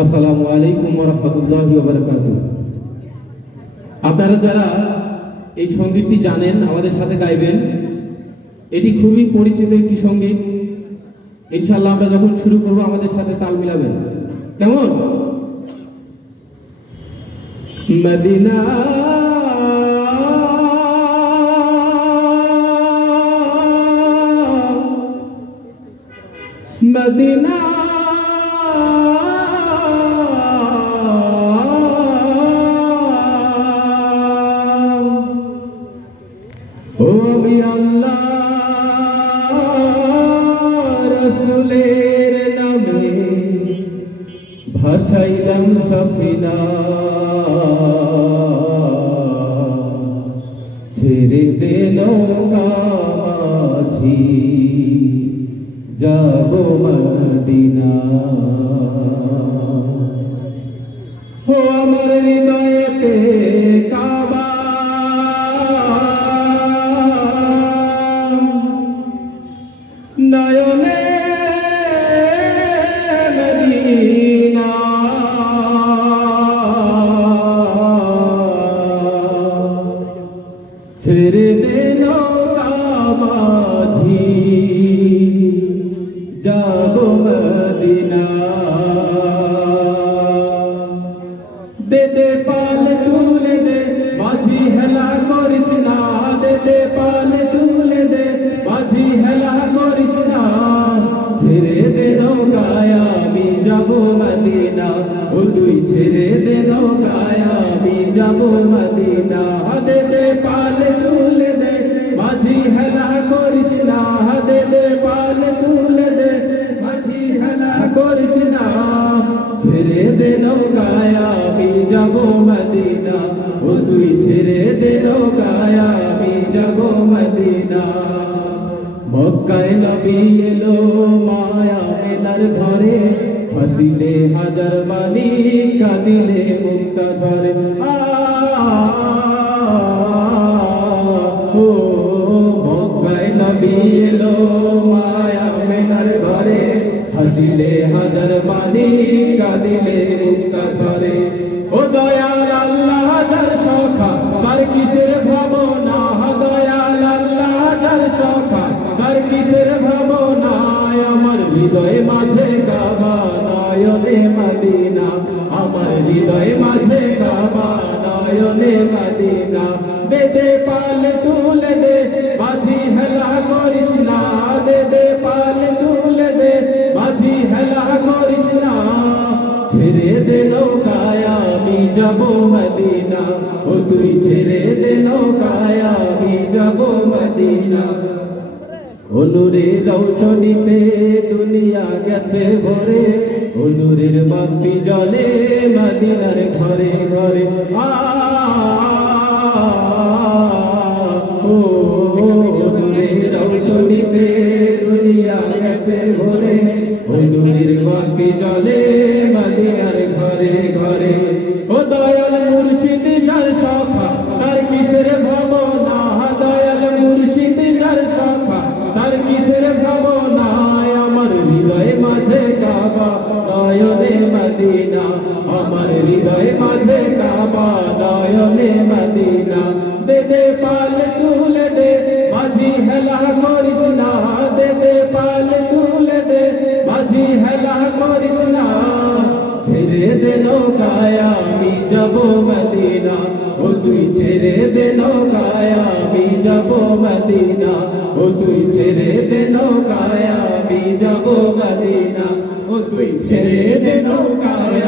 আসসালামু আলাইকুম ওয়া রাহমাতুল্লাহি ওয়া বারাকাতুহু। আপনারা যারা এই সঙ্গীতটি জানেন আমাদের সাথে গাইবেন। এটি খুবই পরিচিত একটি সঙ্গীত। ইনশাআল্লাহ আমরা যখন শুরু করব আমাদের সাথে তাল মিলাবেন। কেমন? মদিনা মদিনা ও আমি আল্লাহ রাসূলের নামে ভাসাইলাম সফিনা, ছেড়ে দে নৌকা মাঝি যাব মদিনা। ও আমার হৃদয়েতে কাবা, নয়নে মদিনা, ছেড়ে দে নৌকা মাঝি যাব মদিনা। দে দে পাল তুলে দে মাঝি হেলা করিস না, দে দে পাল তুলে দে মাঝি হেলা করিস না, ছেড়ে দে নৌকায় আমি যাব মদিনা। ও তুই ছেড়ে দে নৌকায় আমি যাব মদিনা। দে দে পাল তুলে দে মাঝি হেলা করিস না, দে দে পাল তুলে দে মাঝি হেলা করিস না, ছেড়ে দে নৌকায় আমি যাব মদিনা। ও তুই ছেড়ে দে নৌকায় আমি যাব মদিনা। মক্কায় নবী এলো মায়া মেনার ঘরে, হাসিলে হাজার বাণী কাঁদিলে মুক্তা ঝরে। ও মক্কায় নবী এলো মায়া মেনার ঘরে, হাসিলে হাজার বাণী কাঁদিলে মুক্তা ঝরে। ও দয়াল আল্লাহ যার সখা আর কিসের ভাবনা, দয়াল আল্লাহ যার সখা আর কিসের ভাবনা, আমার হৃদয় মাঝে কাবা নয়নে মদিনা, আমার হৃদয় মাঝে কাবা নয়নে মদিনা। দে দে পাল তুলে দে মাঝি হেলা করিস না, দে দে পাল তুলে দে মাঝি হেলা করিস না, ছেড়ে দে নৌকায় আমি যাব মদিনা। ও তুই ছেড়ে দে নৌকায় আমি যাব মদিনা। ও নূরের রৌশনীতে দুনিয়া গেছে ভরে, ও নূরের বাতি জ্বলে মদিনার ঘরে ঘরে। ও নূরের রৌশনীতে দুনিয়া গেছে ভরে, ও নূরের বাতি জ্বলে মদিনার ঘরে ঘরে। ও দয়াল মুর্শিদ যার সখা তার কিসের ভাবনা, দয়াল মুর্শিদ যার সখা তার কিসের ভাবনা, আমার হৃদয় মাঝে কাবা নয়নে মদিনা, আমার হৃদয় মাঝে কাবা নয়নে মদিনা। দে দে পাল তুলে দে মাঝি হেলা করিস না, দে দে পাল তুলে দে মাঝি হেলা করিস না, ছেড়ে দে নৌকায় আমি যাব মদিনা। ও তুই ছেড়ে দে নৌকায় আমি যাব মদিনা। ও তুই ছেড়ে দে নৌকায় আমি যাব মদিনা। ও তুই ছেড়ে দে নৌকায়